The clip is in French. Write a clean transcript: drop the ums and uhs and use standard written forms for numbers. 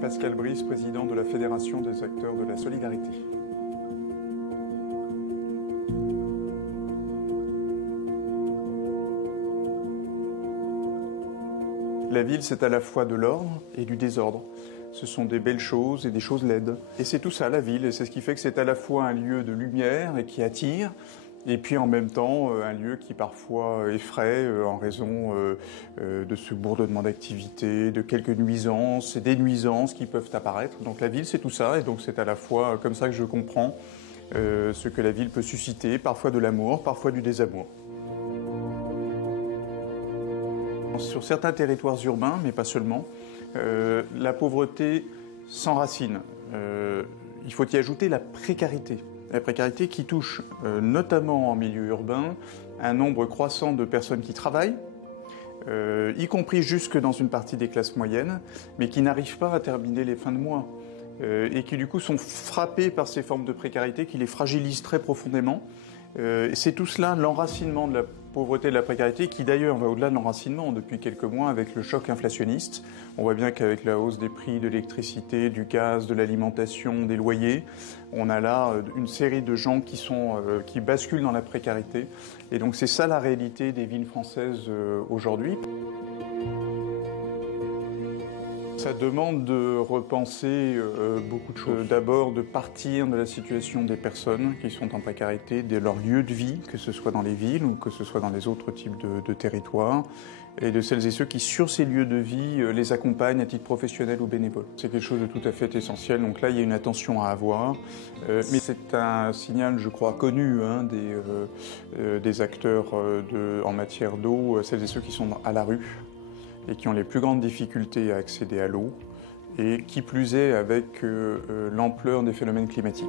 Pascal Brice, président de la Fédération des acteurs de la solidarité. La ville, c'est à la fois de l'ordre et du désordre. Ce sont des belles choses et des choses laides. Et c'est tout ça, la ville, et c'est ce qui fait que c'est à la fois un lieu de lumière et qui attire, et puis en même temps un lieu qui parfois effraie en raison de ce bourdonnement d'activité, de quelques nuisances et des nuisances qui peuvent apparaître. Donc la ville, c'est tout ça, et donc c'est à la fois comme ça que je comprends ce que la ville peut susciter, parfois de l'amour, parfois du désamour. Sur certains territoires urbains, mais pas seulement, la pauvreté s'enracine. Il faut y ajouter la précarité. La précarité qui touche notamment en milieu urbain un nombre croissant de personnes qui travaillent, y compris jusque dans une partie des classes moyennes, mais qui n'arrivent pas à terminer les fins de mois et qui du coup sont frappées par ces formes de précarité qui les fragilisent très profondément. C'est tout cela, l'enracinement de la pauvreté et de la précarité, qui d'ailleurs va au-delà de l'enracinement depuis quelques mois avec le choc inflationniste. On voit bien qu'avec la hausse des prix de l'électricité, du gaz, de l'alimentation, des loyers, on a là une série de gens qui basculent dans la précarité. Et donc c'est ça la réalité des villes françaises aujourd'hui. Ça demande de repenser beaucoup de choses. D'abord, de partir de la situation des personnes qui sont en précarité, de leur lieu de vie, que ce soit dans les villes ou que ce soit dans les autres types de territoires, et de celles et ceux qui, sur ces lieux de vie, les accompagnent à titre professionnel ou bénévole. C'est quelque chose de tout à fait essentiel, donc là, il y a une attention à avoir. Mais c'est un signal, je crois, connu des acteurs en matière d'eau, celles et ceux qui sont à la rue, et qui ont les plus grandes difficultés à accéder à l'eau, et qui plus est avec l'ampleur des phénomènes climatiques.